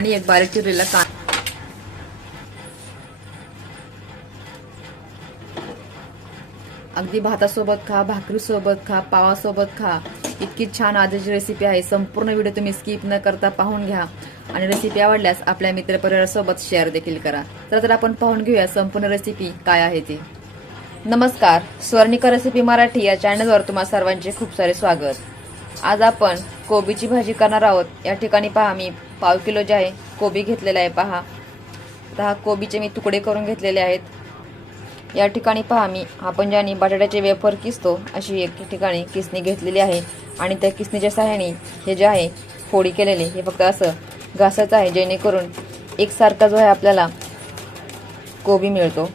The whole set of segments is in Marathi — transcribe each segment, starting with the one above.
आणि एक बारीक चिरलेला कांदा. अगदी भातासोबत खा भाकरीसोबत खा पावासोबत खा. इतकी छान आजची रेसिपी आहे. संपूर्ण व्हिडिओ तुम्ही स्किप न करता पाहून घ्या. आणि रेसिपी आवडल्यास आपल्या मित्रपरिवारासोबत शेअर देखील करा. तर तर आपण पाहून घेऊया संपूर्ण रेसिपी काय आहे ती. नमस्कार. स्वर्णिका रेसिपी मराठी या चॅनलवर तुम्हा सर्वांचे खूप सारे स्वागत. आज आपण कोबीची भाजी करणार आहोत. या ठिकाणी पहा मी पाव किलो जे आहे कोबी घेतलेला आहे. पहा दहा कोबीचे मी तुकडे करून घेतलेले आहेत. या ठिकाणी पहा मी आपण ज्याने बटाट्याचे वेफर किसतो अशी एक ठिकाणी किसणी घेतलेली आहे. आणि त्या किसणीच्या सहाय्याने हे जे आहे फोडी केलेली हे फक्त असं घासायचं आहे जेणेकरून एकसारखा जो आहे आपल्याला कोबी मिळतो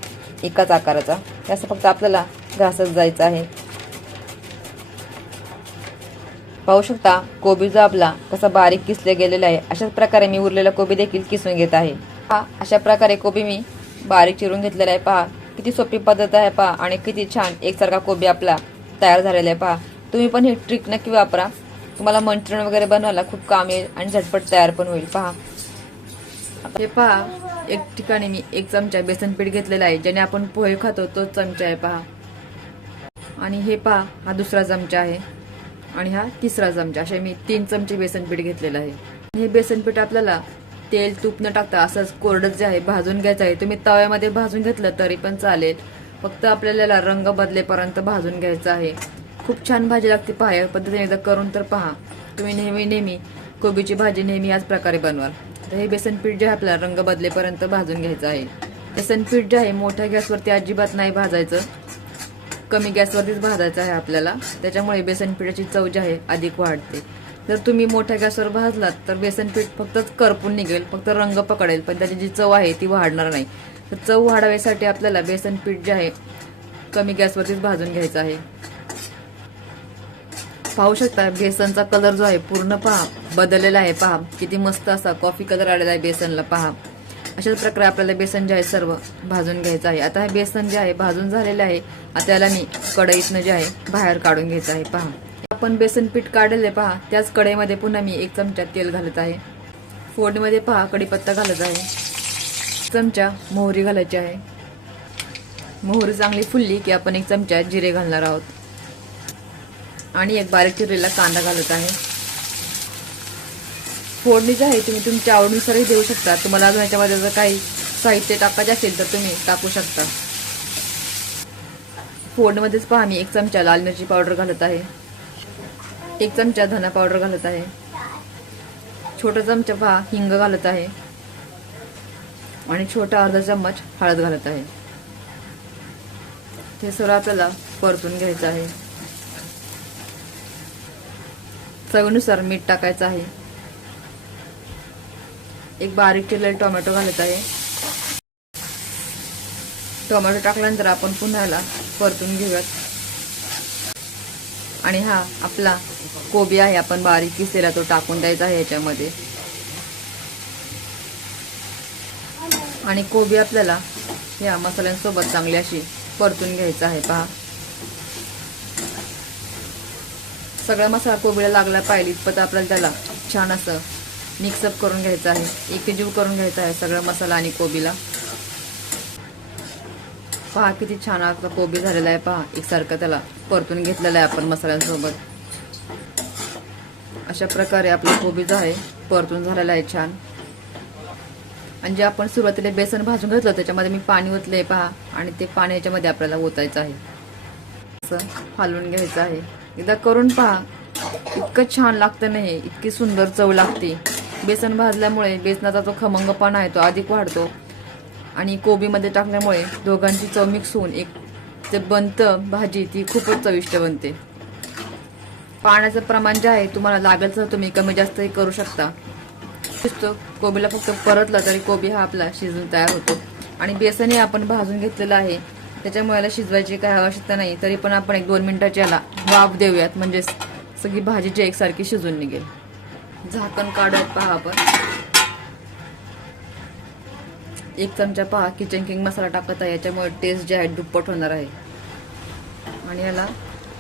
एकाच आकाराचा. त्याचं असं फक्त आपल्याला घासत जायचं आहे. पाहू शकता कोबी जो आपला कसा बारीक किसले गेलेला आहे. अशाच प्रकारे मी उरलेला कोबी देखील किसून घेत आहे. पहा अशा प्रकारे कोबी मी बारीक चिरून घेतलेला आहे. पहा किती सोपी पद्धत आहे. पहा आणि किती छान एकसारखा कोबी आपला तयार झालेला आहे. पहा तुम्ही पण ही ट्रिक नक्की वापरा. तुम्हाला मंचुरियन वगैरे बनवायला खूप काम येईल आणि झटपट तयार पण होईल. पहा. हे पहा एक ठिकाणी मी एक चमचा बेसन पीठ घेतलेला आहे ज्याने आपण पोहे खातो तोच चमचा आहे. पहा. आणि हे पहा हा दुसरा चमचा आहे. आणि हा तिसरा चमचा. असे मी तीन चमचे बेसन पीठ घेतलेलं आहे. हे बेसन पीठ आपल्याला तेल तूप न टाकता असंच कोरडं जे आहे भाजून घ्यायचं आहे. तुम्ही तव्यामध्ये भाजून घेतलं तरी पण चालेल. फक्त आपल्याला रंग बदलेपर्यंत भाजून घ्यायचं आहे. खूप छान भाजी लागते पहा या पद्धतीने एकदा करून तर पहा. तुम्ही नेहमी नेहमी कोबीची भाजी नेहमी याच प्रकारे बनवाल. तर हे बेसन पीठ जे आहे आपल्याला रंग बदलेपर्यंत भाजून घ्यायचं आहे. बेसन पीठ जे आहे मोठ्या गॅसवरती अजिबात नाही भाजायचं. कमी गॅसवरतीच भाजायचं आहे आपल्याला. त्याच्यामुळे बेसन पिठाची चव जी आहे अधिक वाढते. जर तुम्ही मोठ्या गॅसवर भाजलात तर बेसन पीठ फक्तच करपून निघेल फक्त रंग पकडेल पण त्याची जी चव आहे ती वाढणार नाही. तर चव वाढवायसाठी आपल्याला बेसन पीठ जे आहे कमी गॅसवरतीच भाजून घ्यायचं आहे. पाहू शकता बेसनचा कलर जो आहे पूर्ण पहा बदललेला आहे पहा. किती मस्त असा कॉफी कलर आलेला आहे बेसनला पहा. अशाच प्रकारे आपल्याला बेसन जे आहे सर्व भाजून घ्यायचं आहे. आता हे बेसन जे आहे भाजून झालेलं आहे. आता याला मी कढईतनं जे आहे बाहेर काढून घ्यायचं आहे. पहा. आपण बेसन पीठ काढलेले पहा. त्याच कढईमध्ये पुन्हा मी एक चमचा तेल घालत आहे. फोडणीमध्ये पहा कढीपत्ता घालत आहे. चमचा मोहरी घालायची आहे. मोहरी चांगली फुलली की आपण एक चमचा जिरे घालणार आहोत. आणि एक बारीक चिरलेला कांदा घालत आहे. फोडणी जी आहे तुम्ही तुमच्या आवडीनुसारही देऊ शकता. तुम्हाला अजून याच्यामध्ये जर काही साहित्य टाकायचे असेल तर तुम्ही टाकू शकता. फोडणीमध्येच पहा मी एक चमचा लाल मिरची पावडर घालत आहे. एक चमचा धना पावडर घालत आहे. छोटा चमचा पहा हिंग घालत आहे. आणि छोटा अर्धा चम्मच हळद घालत आहे. हे सर्व आपल्याला परतून घ्यायचं आहे. चवीनुसार मीठ टाकायचं आहे. एक बारीक केलेले टोमॅटो घालत आहे. टोमॅटो टाकल्यानंतर आपण पुन्हा याला परतून घेऊयात. आणि हा आपला कोबी आहे आपण बारीक किसलेला तो टाकून द्यायचा आहे याच्यामध्ये. आणि कोबी आपल्याला या मसाल्यांसोबत चांगली अशी परतून घ्यायचा आहे पहा. सगळा मसाला कोबीला लागला पाहिजे इतपत आपल्याला त्याला छान असं मिक्सअप करून घ्यायचं आहे. एकजीव करून घ्यायचा आहे सगळा मसाला आणि कोबीला. पहा किती छान आता कोबी झालेला आहे पहा. एकसारखं त्याला परतून घेतलेला आहे आपण मसाल्यांसोबत. अशा प्रकारे आपला कोबी जो आहे परतून झालेला आहे छान. आणि जे आपण सुरुवातीला बेसन भाजून घेतलं त्याच्यामध्ये मी पाणी ओतलंय पहा. आणि ते पाणी याच्यामध्ये आपल्याला ओतायचं आहे. असं हालवून घ्यायचं आहे. एकदा करून पहा. इतकं छान लागतं नाही इतकी सुंदर चव लागते. बेसन भाजल्यामुळे बेसनाचा जो खमंगपणा आहे तो अधिक वाढतो. आणि कोबीमध्ये टाकल्यामुळे दोघांची चव मिक्स होऊन एक जे बनतं भाजी ती खूपच चविष्ट बनते. पाण्याचं प्रमाण जे आहे तुम्हाला लागेल तर तुम्ही कमी जास्तही करू शकता. दिसतो कोबीला फक्त परतला तरी कोबी हा आपला शिजून तयार होतो. आणि बेसनही आपण भाजून घेतलेलं आहे. त्याच्यामुळे याला शिजवायची काही आवश्यकता नाही. तरी पण आपण एक दोन मिनिटाची याला वाफ देऊयात. म्हणजेच सगळी भाजी जी एकसारखी शिजून निघेल. झाकण काढत पहा आपण. एक चमचा पहा किचन किंग मसाला टाकत आहे. याच्यामुळे टेस्ट जे आहे दुप्पट होणार आहे. आणि याला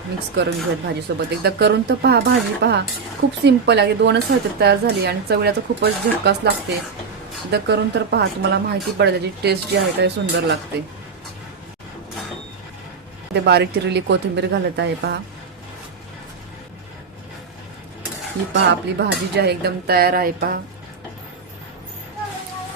मिक्स करून घेऊयात भाजीसोबत. एकदा करून तर पहा भाजी पहा. खूप सिंपल आहे. दोनच साहित्य तयार झाली आणि चवळ्याचं खूपच झक्कास लागते. एकदा करून तर पहा तुम्हाला माहिती पडेल त्याची टेस्ट जी आहे काय सुंदर लागते. ते बारीक चिरलेली कोथिंबीर घालत आहे पहा. ही पहा आपली भाजी जी आहे एकदम तयार आहे पहा.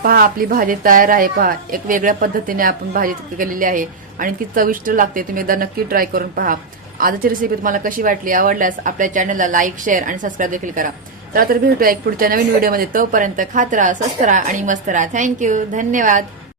पहा आपली भाजी तयार आहे पहा. एक वेगळ्या पद्धतीने आपण भाजी केलेली आहे. आणि ती चविष्ट लागते तुम्ही एकदा नक्की ट्राय करून पहा. आजची रेसिपी तुम्हाला कशी वाटली आवडल्यास आपल्या चॅनलला लाईक शेअर आणि सबस्क्राईब देखील करा. चला तर भेटूया एक पुढच्या नवीन व्हिडिओमध्ये तोपर्यंत खात राहा स्वस्त राहा आणि मस्त राहा. थँक्यू धन्यवाद.